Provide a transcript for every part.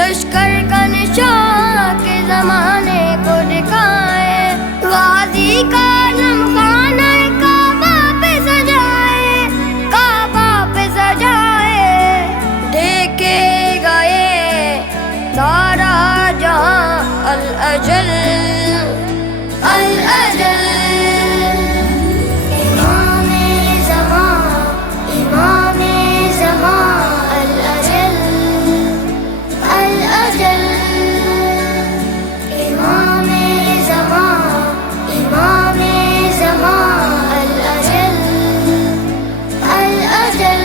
لشکر کا نشان کے زمانے کو دکھائے، غازی کا علم خانہ کعبہ پہ سجائے، کعبہ پہ سجائے، دیکھے گئے سارا جہاں الاجل الاجل۔ امام زمان امام زمان الاجل الاجل، امام زمان امام زمان الاجل الاجل۔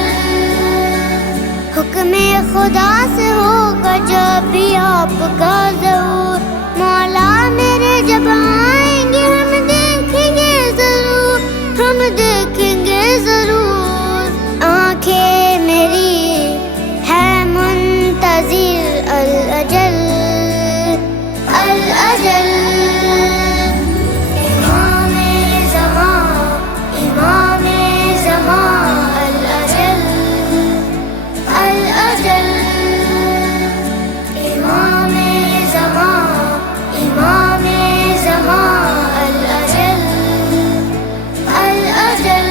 حکم خدا سے ہوگا جب بھی آپ کا ظہور، مولا میرے جب آئیں گے ہم دیکھیں گے ضرور، ہم دیکھیں گے ضرور۔ آنکھیں میری ہے منتظر الاجل الاجل۔ امام زمان امام زمان الاجل الاجل، امام زمان امام زمان الاجل الاجل۔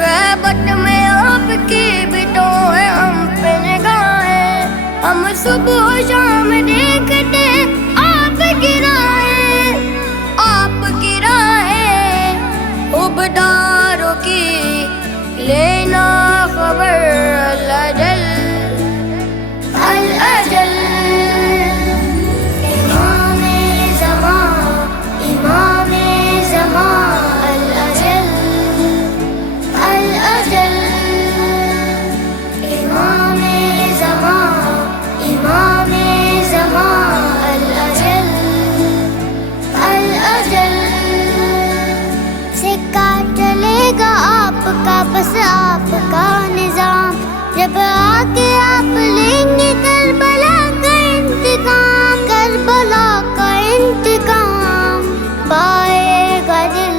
غیبت میں آپ کی بھی تو ہے ہم پہ نگاہیں، ہم صبح و شام دیکھتے آپ کی راہیں، آپ کی راہیں، عہدیداروں کی لینا خبر الاجل الاجل۔ امام زمان امام زمان الاجل الاجل، امام زمان امام زمان الاجل الاجل۔ سکہ چلے گا آپ کا بس آپ کا نظام، جب آ کے آپ لیں گے کربلا کا انتقام، کربلا کا انتقام۔ پائے گا دل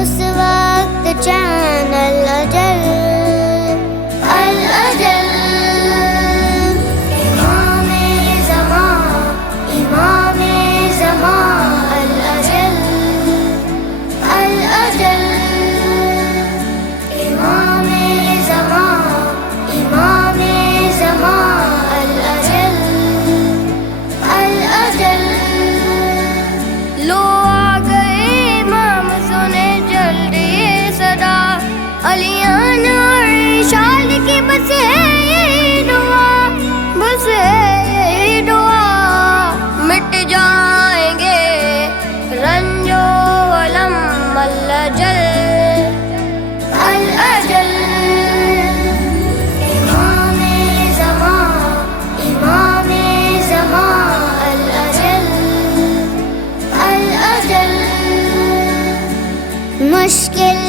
اس وقت چین الاجل الاجل۔ امام زمان امام زمان الاجل الاجل، امام زمان امام زمان الاجل الاجل۔ لو آ گئے امام سنے جلدی یہ صدا، علیان اور شال کی بس ہے یہی دعا، بس ہے یہی دعا، مٹ جائیں گے رنج و علم الاجل الاجل۔ امام زمان امام زمان الاجل الاجل، مشکل